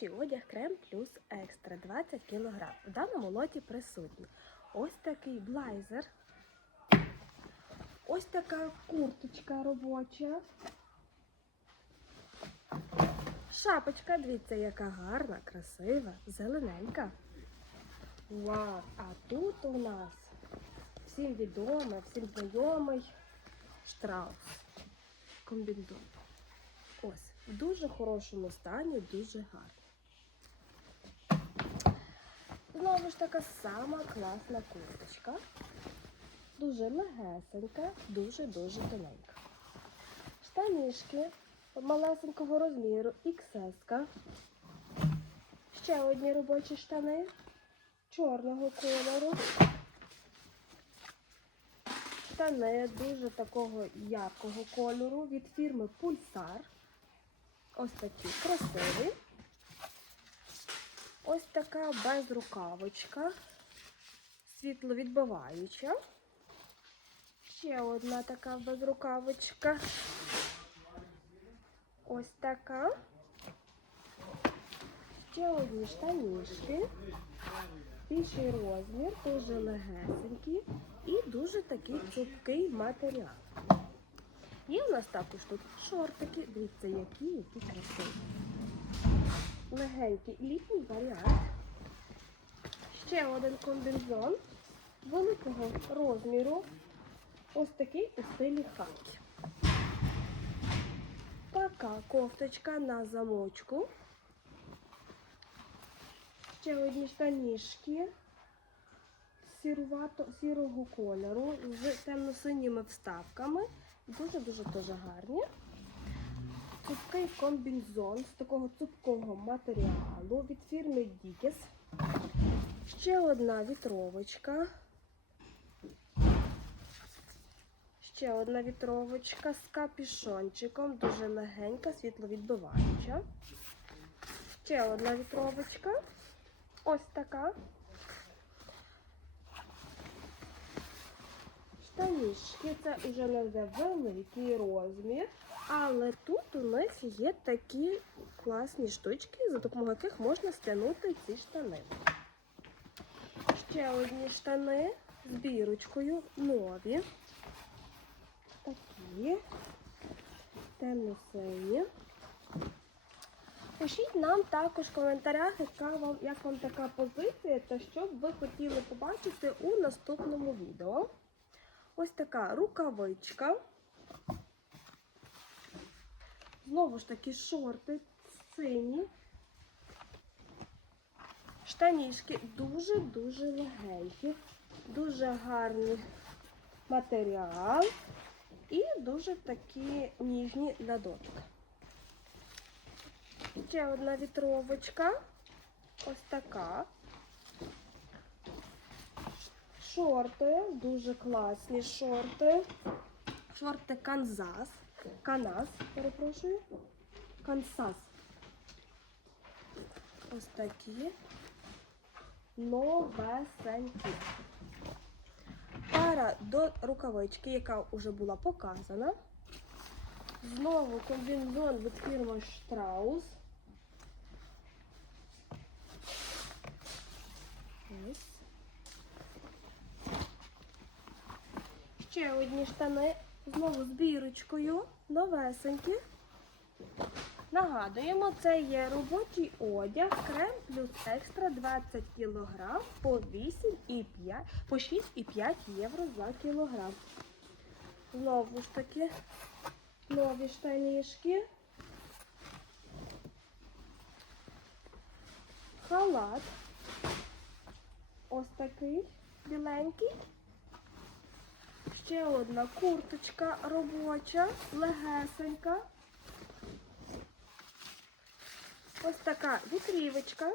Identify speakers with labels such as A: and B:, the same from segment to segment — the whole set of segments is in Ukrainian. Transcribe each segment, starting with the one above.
A: Робочий одяг крем плюс екстра 20 кг. В даному лоті присутні ось такий блайзер, ось така курточка робоча. Шапочка, дивіться, яка гарна, красива, зелененька. Вау! А тут у нас всім відомий, всім знайомий штраус. Комбінзон. Ось, в дуже хорошому стані, дуже гарний. Знову ж така сама класна курточка. Дуже легесенька, дуже-дуже тоненька. Штанішки малесенького розміру, XS. Ще одні робочі штани чорного кольору. Штани дуже такого яркого кольору від фірми Pulsar. Ось такі красиві. Ось така безрукавочка, світловідбиваюча. Ще одна така безрукавочка. Ось така. Ще одні штанішки. Більший розмір, дуже легесенький і дуже такий цупкий матеріал. Є у нас також тут шортики, дивіться, які, які красиві. Легенький літній варіант. Ще один комбінзон великого розміру. Ось такий у стилі хакі. Така кофточка на замочку. Ще одні штанішки сірувато, сірого кольору з темно-синіми вставками. Дуже-дуже гарні. Цупкий комбінзон з такого цупкого матеріалу від фірми Dickies. Ще одна вітровочка. Ще одна вітровочка з капішончиком, дуже легенька, світловідбиваюча. Ще одна вітровочка. Ось така. Штанішки, це вже не великий розмір, але тут у них є такі класні штучки, за допомогою яких можна стягнути ці штани. Ще одні штани з бірочкою, нові. Такі темно-сині. Пишіть нам також в коментарях, яка вам, як вам така позиція та що б ви хотіли побачити у наступному відео. Ось така рукавичка. Знову ж таки шорти сині. Штанішки дуже-дуже легенькі, дуже гарний матеріал і дуже такі ніжні на дотик. Ще одна вітровочка. Ось така. Шорти, дуже класні шорти. Шорти Канзас. Канас, перепрошую. Кансас. Ось такі. Новесенькі. Пара до рукавички, яка вже була показана. Знову комбінзон від фірми Штраус. Ось. Ще одні штани, знову з бірочкою, новесенькі. Нагадуємо, це є робочий одяг, крем плюс екстра 20 кг по 8,5, по 6,5 євро за кілограм. Знову ж таки, нові штанішки. Халат. Ось такий біленький. Ще одна курточка робоча, легесенька. Ось така вітрівочка.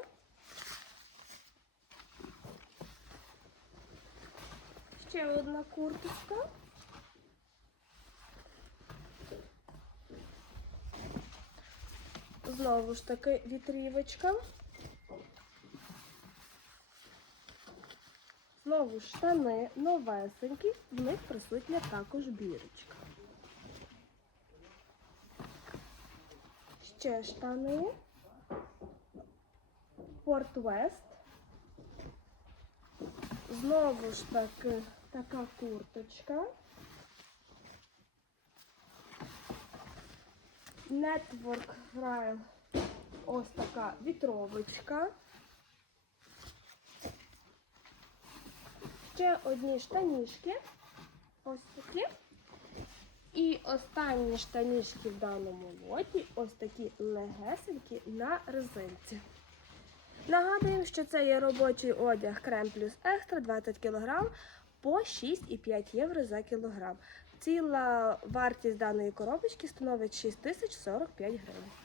A: Ще одна курточка. Знову ж таки вітрівочка. Знову штани новесенькі, в них присутня також бірочка. Ще штани. Sport West. Знову ж таки така курточка. Network Rail. Ось така вітровочка. Ще одні штанішки. Ось такі. І останні штанішки в даному лоті ось такі легесенькі на резинці. Нагадуємо, що це є робочий одяг Крем плюс екстра 20 кг по 6,5 євро за кілограм. Ціла вартість даної коробочки становить 6045 гривень.